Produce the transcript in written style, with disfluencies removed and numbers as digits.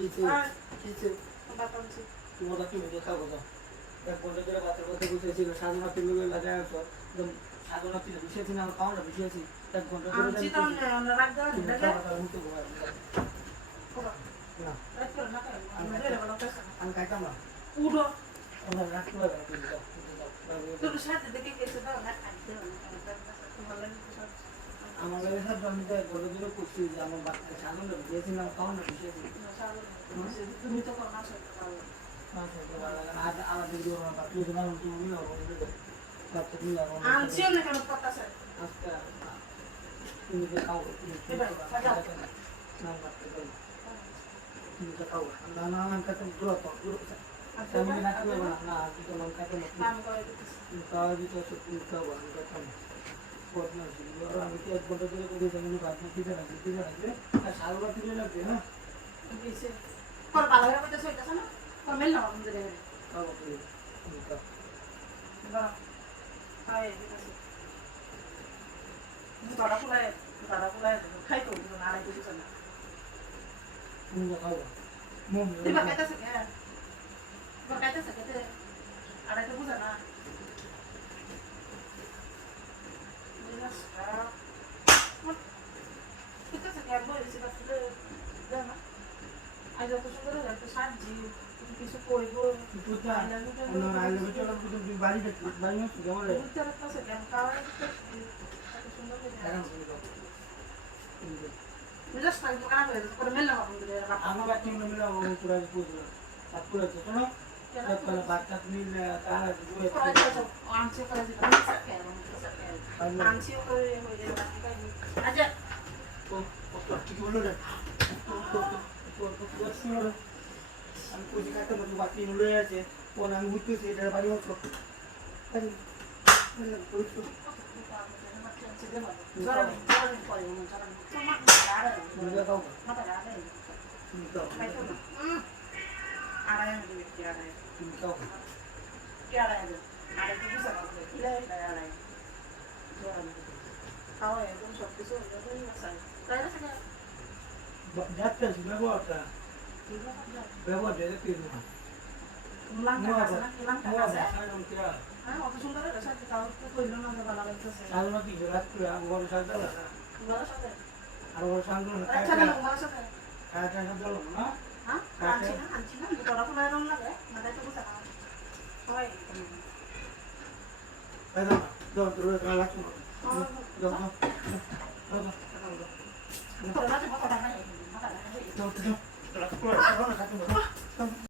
কিছু কিছু তোমরা তুমি দেখাবো না এক ঘন্টা ধরে বাতের কথা বলতেছিল সাধনা তুমি লাগায় একদম সাধনা তুমি বিষয়ছি না পাও না বিষয়ছি এক ঘন্টা ধরে আমি চিন্তা না রাখ দাও না না আমি খাইতাম না উড়ো আমরা রাখতে পারবো তোর সাথে দেখে গেছে দাও না আমার লাগে সব আমি তো বড় দূরে করছি যে আমার বাচ্চা সাধনা দিয়েছি না পাও না বিষয়ছি তুমি তো কোন না সত্য আজ আমাদের দিও না বাচ্চা তোমার তুমি না বাচ্চা তুমি না আনছি না কেন কথা স্যার আজকে তুমি যে খাও তুমি না বাচ্চা তুমি যে খাও না না না কাছে দূর তো দূর আমি না খাবো না না আজকে তো নাম খাইতে না নাম করে দিতেছি তাও দিতে তুমি খাবো আমি খাবো পড়না ছিল আর আমি তো এক ঘন্টা ধরে করে জানি বাচ্চা দিতে রাখবে আর সারা দিনে লাগবে না দিছে পর ভালো হবে তো সইতাছ না পর মেল না আমাদের দেবে খাবো তুমি খাও বাহ আয় দিতেছি বড় ফুলায় খাই তো না আড়াই দিতে না তুমি খাও মম তুই বাকাইতাছ কে বাকাইতাছ কে আড়াই তো বুঝা না আজ এত সুন্দর একটা সাজি কিছু করব পুতা না আইলে চলো তুমি বাড়ি দেখি বাড়ি না কেমন লাগে বুঝতে পারছ কেন কাওয়াই এত সুন্দর এখন বুঝছ না দোকান করে করে মেল না বন্ধুরে আমার বাচ্চা মিলে ও পুরো পুরো আর পুরো তো শোনো তাহলে বাচ্চা মিলে তার দুয়ে আনছি করে দিতে আনছি করে হয়ে যাবে আচ্ছা ও কি বললো রে আমি পুজি খাইতে মতো বাচ্চা মিলে আছে কোন আমি বুঝতেছি এটা বাড়ি হতো ব্যবহার দেখতে অত সুন্দর সাথে তাও কইল না যে ভালো লাগতেছে সাধনা কি রাত্রে বড় সাধনা ভালো সাথে আর বড় সাধনা আচ্ছা না ভালো সাথে খাটা সাধনা না হ্যাঁ আনছি না তোরা কোন রং লাগে মাথায় তো বুঝা হয় দাদা দাও তোর লাগছে না দাও দাও তোরা মাঝে মাথা নাই মাথা নাই দাও দাও